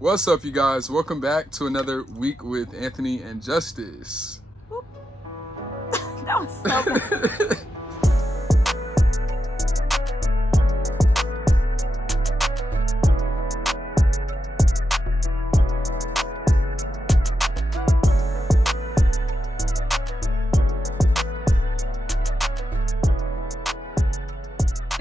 What's up, you guys? Welcome back to another week with Anthony and Justice. That was so good.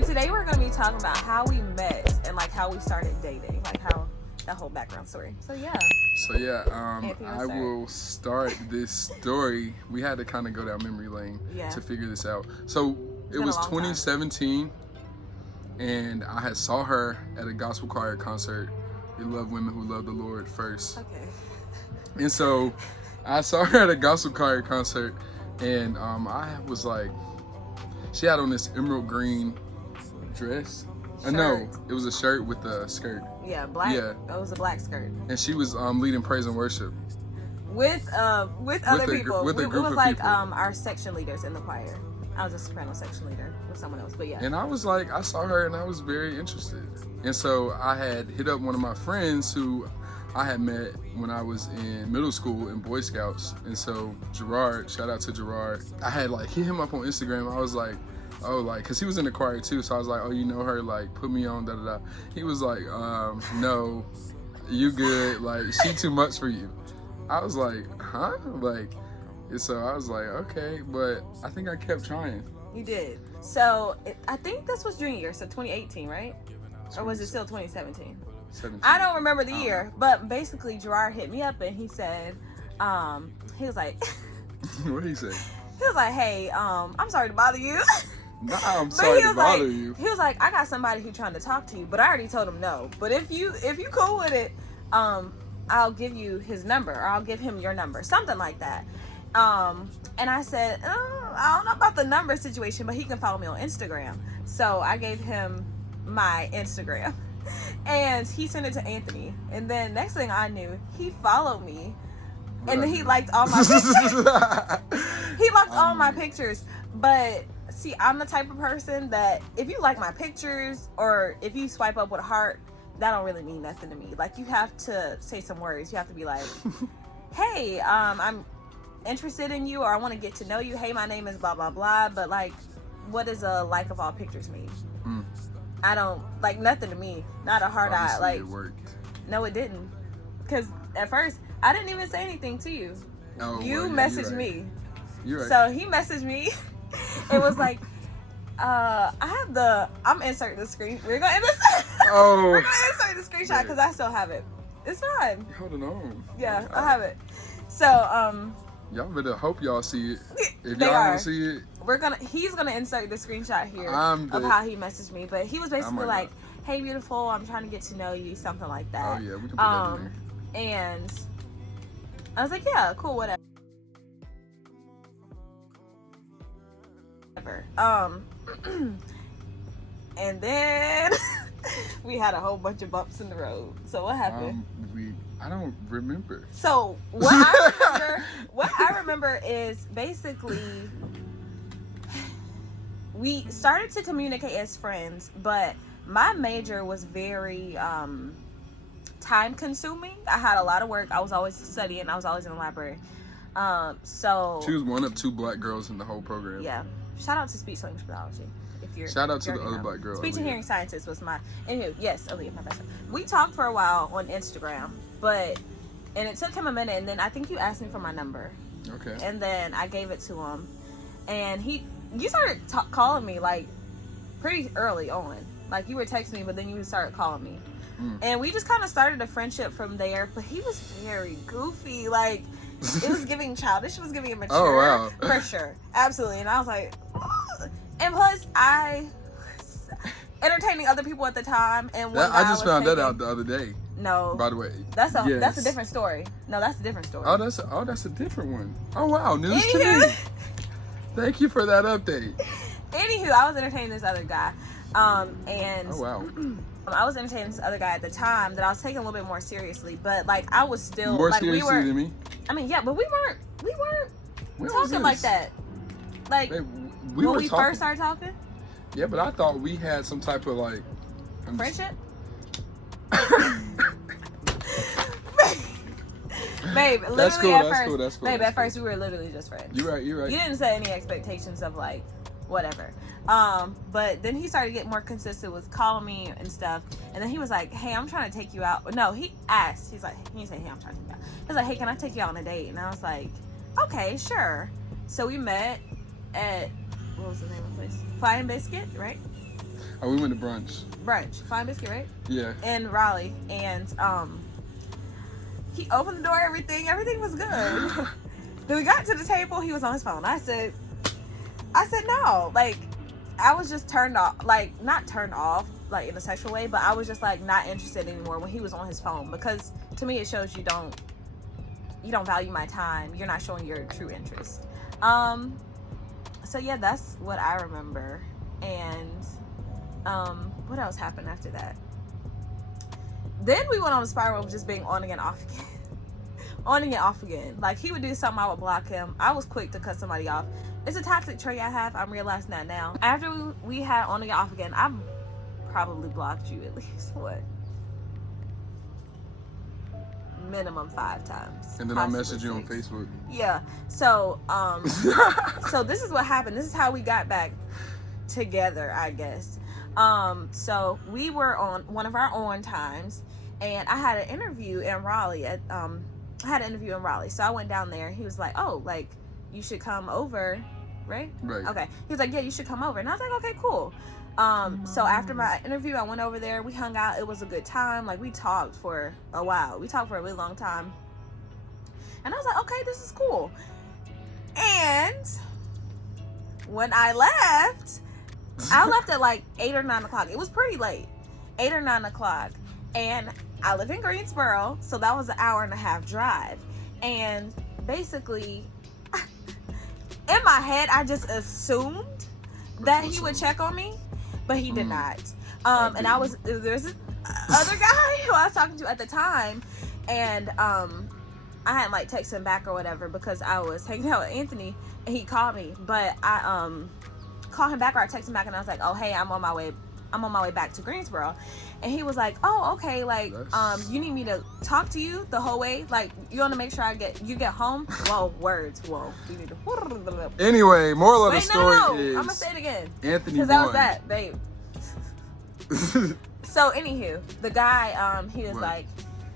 Today we're going to be talking about how we met and like how we started dating, like how that whole background story. So I will start this story. We had to kind of go down memory lane to figure this out. So it was 2017, and I had saw her at a gospel choir concert. We love women who love the Lord first. Okay. And so I saw her at a gospel choir concert, and I was like, she had on this emerald green dress. No, it was a shirt with a skirt. Yeah, black. Yeah, it was a black skirt. And she was leading praise and worship with other people. With a group it was of like people. Our section leaders in the choir. I was a soprano section leader with someone else, but yeah. And I was like, I saw her and I was very interested. And so I had hit up one of my friends who I had met when I was in middle school in Boy Scouts. And so Gerard, shout out to Gerard. I had like hit him up on Instagram. I was like, oh, like, cause he was in the choir too. So I was like, oh, you know her, like, put me on, da da da. He was like, no, you good. Like, she too much for you. I was like, huh? Like, and so I was like, okay, but I think I kept trying. You did. So I think this was junior year, so 2018, right? Or was it still 2017? 17. I don't remember the year, but basically Gerard hit me up and he said, he was like, what did he say? He was like, hey, I'm sorry to bother you. Nah, I'm sorry to bother you. He was like, I got somebody who's trying to talk to you, but I already told him no. But if you cool with it, I'll give you his number, or I'll give him your number, something like that. And I said, I don't know about the number situation, but he can follow me on Instagram. So I gave him my Instagram, and he sent it to Anthony. And then next thing I knew, he followed me, and then he liked all my pictures. He liked all my pictures, but. See, I'm the type of person that if you like my pictures or if you swipe up with a heart, that don't really mean nothing to me. Like, you have to say some words. You have to be like, hey, I'm interested in you, or I want to get to know you. Hey, my name is blah, blah, blah. But, like, what does a like of all pictures mean? I don't, like, nothing to me. Not a hard eye. Like, it worked. No, it didn't. Because at first, I didn't even say anything to you. Oh, you well, messaged right. me. You're right. So he messaged me. It was like, I'm inserting the screen. We're gonna insert the screenshot because I still have it. It's fine. Hold on. Yeah, I have it. So, y'all better hope y'all see it. If they y'all are. don't see it, he's gonna insert the screenshot here of how he messaged me. But he was basically like, hey, beautiful, I'm trying to get to know you, something like that. Oh yeah, we can put that in there. And I was like, yeah, cool, whatever. And then we had a whole bunch of bumps in the road. So what happened? I don't remember. So what I remember is basically we started to communicate as friends, but my major was very time consuming. I had a lot of work. I was always studying. I was always in the library. So she was one of two black girls in the whole program. Yeah. Shout out to speech language pathology. Shout out to the other black girl. Speech and hearing scientist was my. Anywho, yes, Aaliyah, my best friend. We talked for a while on Instagram, and it took him a minute, and then I think you asked me for my number. Okay. And then I gave it to him, and you started calling me like pretty early on. Like, you were texting me, but then you started calling me, and we just kind of started a friendship from there. But he was very goofy, like. It was giving childish. It was giving immature. Oh, wow. For sure. Absolutely. And I was like, ugh. And plus, I was entertaining other people at the time. And I just found that out the other day. No. By the way. That's a different story. No, that's a different story. Oh, that's a different one. Oh, wow. News to me. Thank you for that update. Anywho, I was entertaining this other guy. And oh, wow. I was entertaining this other guy at the time that I was taking a little bit more seriously, but like I was still more like seriously than me. I mean, yeah, but we weren't talking like that. Like when we first started talking. Yeah, but I thought we had some type of like friendship. babe, literally That's cool, at that's first, cool, that's cool. babe, that's at first cool. we were literally just friends. You're right, you're right. You didn't set any expectations of like whatever. But then he started getting more consistent with calling me and stuff. And then he was like, hey, I'm trying to take you out. No, he asked. He's like, he didn't say, hey, I'm trying to take you out. He's like, hey, can I take you out on a date? And I was like, okay, sure. So we met at, what was the name of the place? Fly and Biscuit, right? Oh, we went to brunch. Brunch. Fly and Biscuit, right? Yeah. In Raleigh. And he opened the door, everything was good. Then we got to the table, he was on his phone. I said no. Like, I was just turned off, like, not turned off, like, in a sexual way, but I was just, like, not interested anymore when he was on his phone, because to me it shows you don't value my time. You're not showing your true interest. So yeah, that's what I remember. And what else happened after that? Then we went on a spiral of just being on again, off again. On again, off again. Like, he would do something, I would block him. I was quick to cut somebody off. It's a toxic trait I have. I'm realizing that now. After we had on again, off again, I probably blocked you at least, what? Minimum 5 times. And then I possibly messaged you on 6. Facebook. Yeah. So, so this is what happened. This is how we got back together, I guess. So we were on one of our on times, and I had an interview in Raleigh So I went down there. He was like, oh, like, you should come over, right? Right. Okay. He was like, yeah, you should come over. And I was like, okay, cool. So after my interview, I went over there. We hung out. It was a good time. Like, we talked for a while. We talked for a really long time. And I was like, okay, this is cool. And when I left at like 8 or 9 o'clock. It was pretty late. 8 or 9 o'clock. And I live in Greensboro, so that was an hour and a half drive. And basically, in my head, I just assumed that he would check on me, but he did not. And there's this other guy who I was talking to at the time, and I hadn't like texted him back or whatever because I was hanging out with Anthony, and he called me. But I called him back, or I texted him back, and I was like, oh, hey, I'm on my way back to Greensboro. And he was like, oh, okay, like, you need me to talk to you the whole way? Like, you want to make sure you get home? Whoa, words, whoa. You need to... Anyway, moral of the story is... I'm going to say it again. Anthony because that was that, babe. So, anywho, the guy, he was like...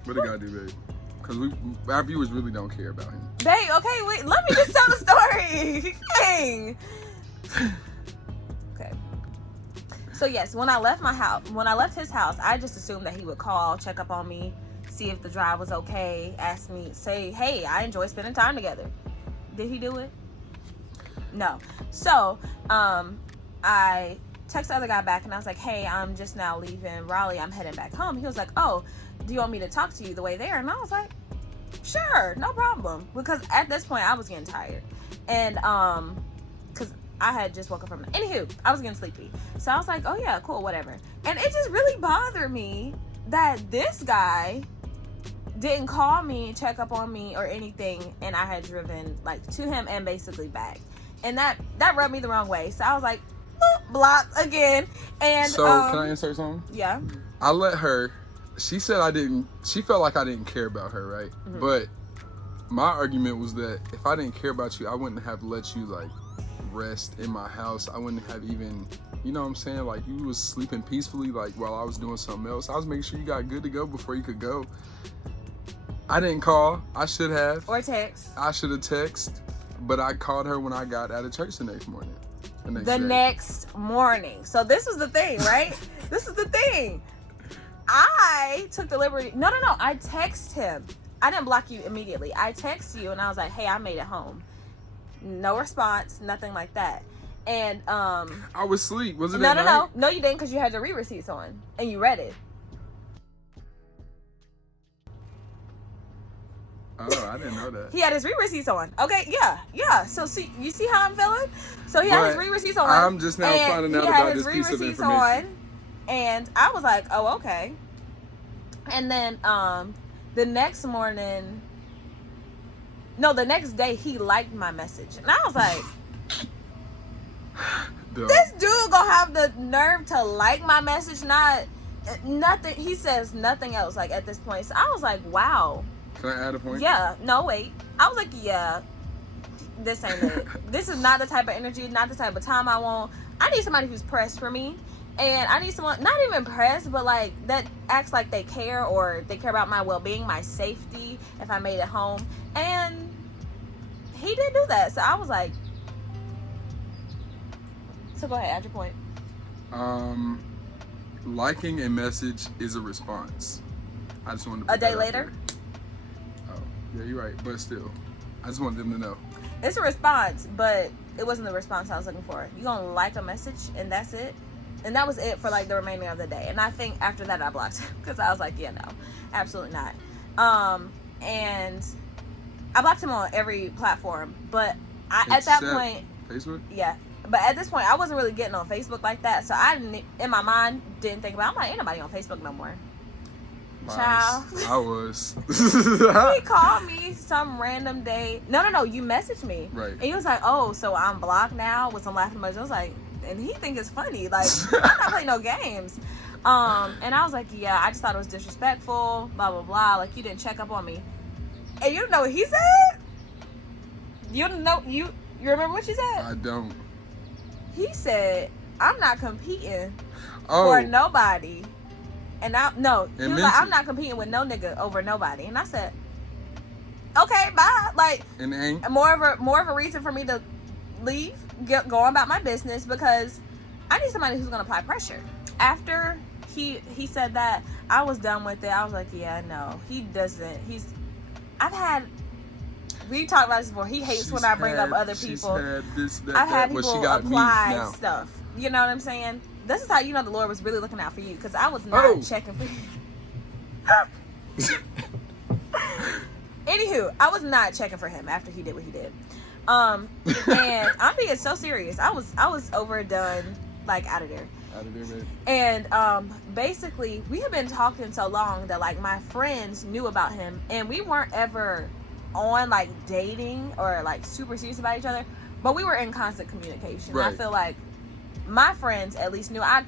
What did the guy do, babe? Because our viewers really don't care about him. Babe, okay, wait, let me just tell the story. Dang. Okay. So yes, when I left his house, I just assumed that he would call, check up on me, see if the drive was okay, ask me, say, hey, I enjoy spending time together. Did he do it? No. So, I texted the other guy back, and I was like, hey, I'm just now leaving Raleigh. I'm heading back home. He was like, oh, do you want me to talk to you the way there? And I was like, sure, no problem. Because at this point, I was getting tired. And, because I had just woken from... Anywho, I was getting sleepy. So I was like, oh yeah, cool, whatever. And it just really bothered me that this guy didn't call me, check up on me, or anything, and I had driven, like, to him and basically back. And that rubbed me the wrong way. So I was like, boop, block again. And so, can I insert something? Yeah. I let her... She said she felt like I didn't care about her, right? Mm-hmm. But my argument was that if I didn't care about you, I wouldn't have let you, like, rest in my house. I wouldn't have even, you know what I'm saying? Like, you was sleeping peacefully, like, while I was doing something else. I was making sure you got good to go before you could go. I didn't call. I should have. Or text. I should have texted. But I called her when I got out of church the next morning. Next morning. So this was the thing, right? This is the thing. I took the liberty. No. I texted him. I didn't block you immediately. I texted you and I was like, hey, I made it home. No response, nothing like that. And I was asleep. Was it No, you didn't, because you had your re-receipts on and you read it. Oh, I didn't know that. He had his re-receipts on. Okay, yeah. So you see how I'm feeling? So he had his re-receipts on. I'm just now finding out about this piece of information. And I was like, oh, okay. And then the next day he liked my message. And I was like, this dude gonna have the nerve to like my message, nothing. He says nothing else, like, at this point. So I was like, wow, Can I add a point? Yeah. No, wait. I was like, yeah, this ain't it. This is not the type of energy, not the type of time I want. I need somebody who's pressed for me. And I need someone, not even pressed, but like that acts like they care, or they care about my well-being, my safety, if I made it home. And he didn't do that. So I was like, so go ahead, add your point. Liking a message is a response. I just wanted to put A day that out later? there. Oh, yeah, you're right. But still, I just wanted them to know. It's a response, but it wasn't the response I was looking for. You gonna like a message and that's it? And that was it for like the remaining of the day. And I think after that I blocked him because I was like, yeah, no, absolutely not. And I blocked him on every platform, but at that point, Facebook? Yeah. But at this point, I wasn't really getting on Facebook like that. So I didn't, in my mind, didn't think about, I'm like, ain't nobody on Facebook no more. Child. I was. He called me some random day. No, you messaged me. Right. And he was like, oh, so I'm blocked now with some laughing emojis. I was like, and he think it's funny. Like, I'm not playing no games. And I was like, yeah, I just thought it was disrespectful, blah, blah, blah. Like, you didn't check up on me. And you know what he said? You remember what you said? I don't. He said, I'm not competing Oh. for nobody. And he was meant like, I'm to. not competing with no nigga over nobody. And I said, okay, bye. Like, And ain't. more of a reason for me to leave, go about my business, because I need somebody who's gonna apply pressure. After he said that, I was done with it. I was like, yeah, no, he doesn't. We talked about this before. He hates when I bring up other people. Had this, that, I've had that. Well, people she got me apply now. stuff. You know what I'm saying? This is how you know the Lord was really looking out for you, because I was not checking for you. Anywho, I was not checking for him after he did what he did. And I'm being so serious. I was overdone, like out of there. Out of there, man. And basically, we had been talking so long that like my friends knew about him, and we weren't ever on like dating or like super serious about each other, but we were in constant communication. Right. I feel like my friends at least knew. I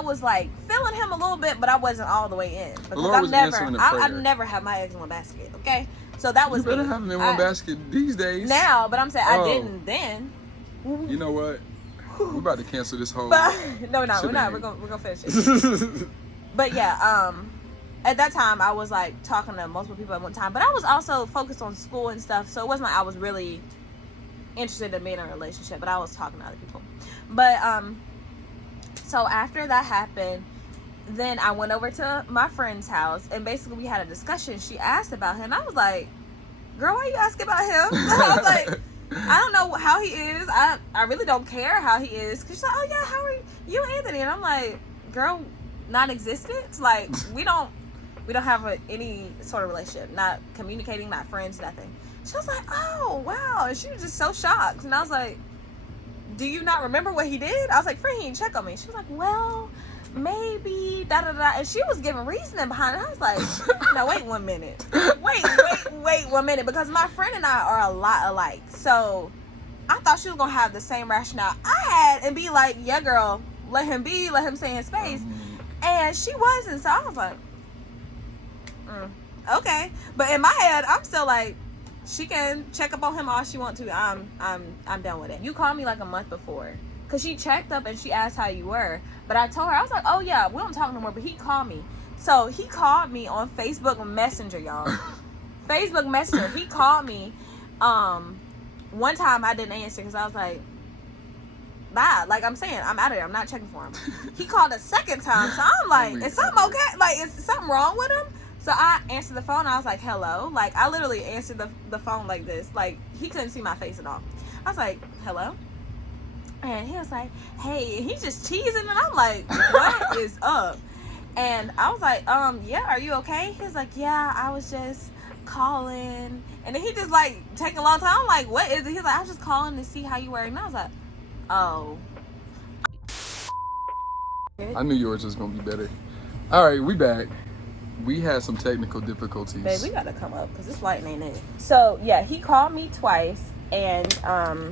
was like feeling him a little bit, but I wasn't all the way in, because I never have my eggs in one basket. Okay, so that was you better me. have them in one basket these days. Now, but I'm saying I didn't then. You know what? We're about to cancel this whole. But no, we're not. We're gonna finish it. But yeah, at that time I was like talking to multiple people at one time, but I was also focused on school and stuff, so it wasn't like I was really interested in being in a relationship, but I was talking to other people. But so after that happened, then I went over to my friend's house, and basically we had a discussion. She asked about him. I was like, girl, why are you asking about him? I was like, I don't know how he is. I really don't care how he is. Cause she's like, oh yeah, how are you, Anthony? And I'm like, girl, non-existent. Like, we don't have any sort of relationship. Not communicating, not friends, nothing. She was like, oh wow. And she was just so shocked. And I was like, do you not remember what he did? I was like, friend, he didn't check on me. She was like, well, maybe, da da da. And she was giving reasoning behind it. I was like, no, wait 1 minute. Wait 1 minute. Because my friend and I are a lot alike. So I thought she was going to have the same rationale I had and be like, yeah, girl, let him be, let him stay in space. And she wasn't. So I was like, okay. But in my head, I'm still like, she can check up on him all she wants to. I'm done with it. You called me like a month before, because she checked up and she asked how you were. But I told her, I was like, oh yeah, we don't talk no more. But he called me. So he called me on Facebook Messenger, y'all. Facebook Messenger. He called me. One time I didn't answer because I was like, bye. Like I'm saying, I'm out of there. I'm not checking for him. He called a second time. So I'm like, is something okay? Like, is something wrong with him? So I answered the phone. I was like, hello. Like, I literally answered the phone like this. Like, he couldn't see my face at all. I was like, hello? And he was like, hey. And he's just cheesing. And I'm like, what is up? And I was like, yeah, are you okay? He was like, yeah, I was just calling. And then he just, like, taking a long time. I'm like, what is it? He's like, I was just calling to see how you were. And I was like, oh. I knew yours was going to be better. All right, we back. We had some technical difficulties. Babe, we gotta come up because this lighting ain't it. So yeah, he called me twice, and I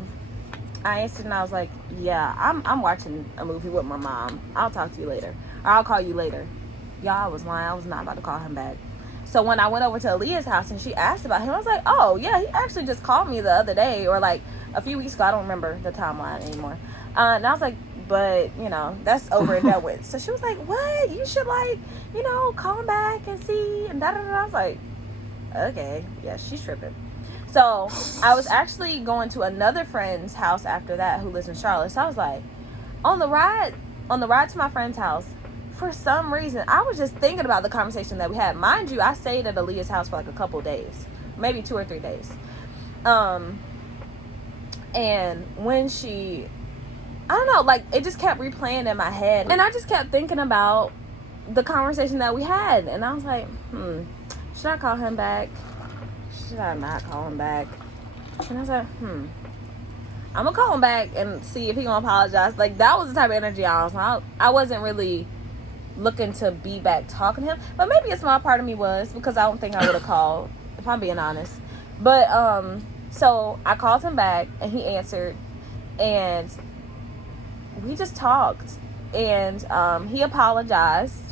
answered and I was like, yeah, I'm watching a movie with my mom. I'll talk to you later, or I'll call you later. Y'all, I was lying. I was not about to call him back. So when I went over to Aaliyah's house and she asked about him, I was like, oh yeah, he actually just called me the other day, or like a few weeks ago. I don't remember the timeline anymore. And I was like, but you know, that's over and done with. So she was like, what? You should like, you know, call him back and see and da da da. I was like, okay, yeah, she's tripping. So I was actually going to another friend's house after that who lives in Charlotte. So I was like, on the ride to my friend's house, for some reason, I was just thinking about the conversation that we had. Mind you, I stayed at Aaliyah's house for like a couple days, maybe 2 or 3 days. And when she, I don't know, like it just kept replaying in my head, and I just kept thinking about the conversation that we had, and I was like, should I call him back? Should I not call him back? And I was like, I'm gonna call him back and see if he gonna apologize. Like that was the type of energy I was on. I wasn't really looking to be back talking to him, but maybe a small part of me was, because I don't think I would have called, if I'm being honest. But so I called him back and he answered, and we just talked, and he apologized.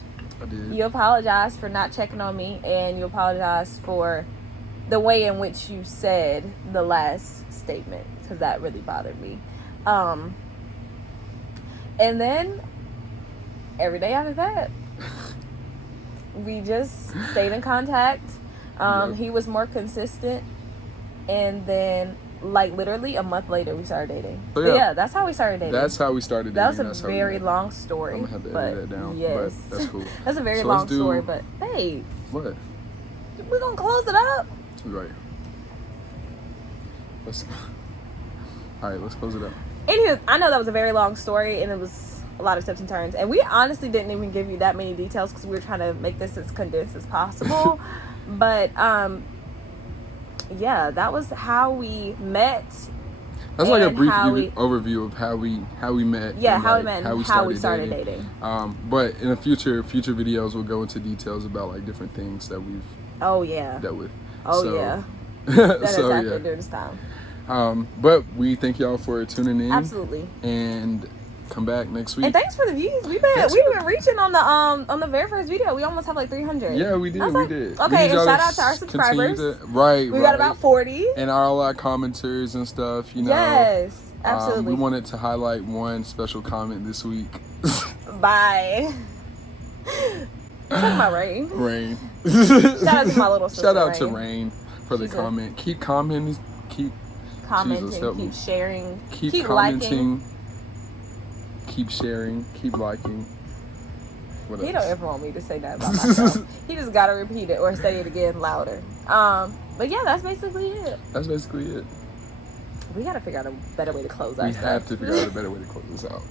I did. You apologized for not checking on me, and you apologized for the way in which you said the last statement, because that really bothered me. And then every day after that, we just stayed in contact. He was more consistent, and then like literally a month later we started dating. So, But yeah, that's how we started dating. That's how we started dating. That was a very long story. I'm gonna have to but edit that down. Yes, But that's cool. That's a very So long let's do- story. But hey, What? we're gonna close it up. Right. All right, let's close it up. Anywho, I know that was a very long story, and it was a lot of twists and turns, and we honestly didn't even give you that many details because we were trying to make this as condensed as possible. But yeah, that was how we met. That's like a and brief how we- overview of how we met. Yeah, and, how like, we met and how we started dating. But in the future videos, we'll go into details about like different things that we've Oh yeah. dealt with. Oh So- yeah. That so has happened yeah. during this time. But we thank y'all for tuning in. Absolutely. And come back next week. And thanks for the views. We've been reaching on the very first video. We almost have like 300. Yeah, we did. That's We like- did. Okay, We need and y'all shout to out to our continue subscribers. Right. We got about 40. And all our commenters and stuff. You know. Yes, absolutely. We wanted to highlight one special comment this week. Bye. Talking about Rain. Rain. Shout out to my little sister. Shout out to Rain. Rain for the She's a- comment. Keep commenting. Keep Commenting, Jesus, help keep me. sharing, keep liking. commenting. Keep sharing. Keep liking. What He else? don't ever want me to say that about myself. He just gotta repeat it or say it again louder. But yeah, that's basically it. That's basically it. We gotta figure out a better way to close our We stuff. have to figure out a better way to close this out.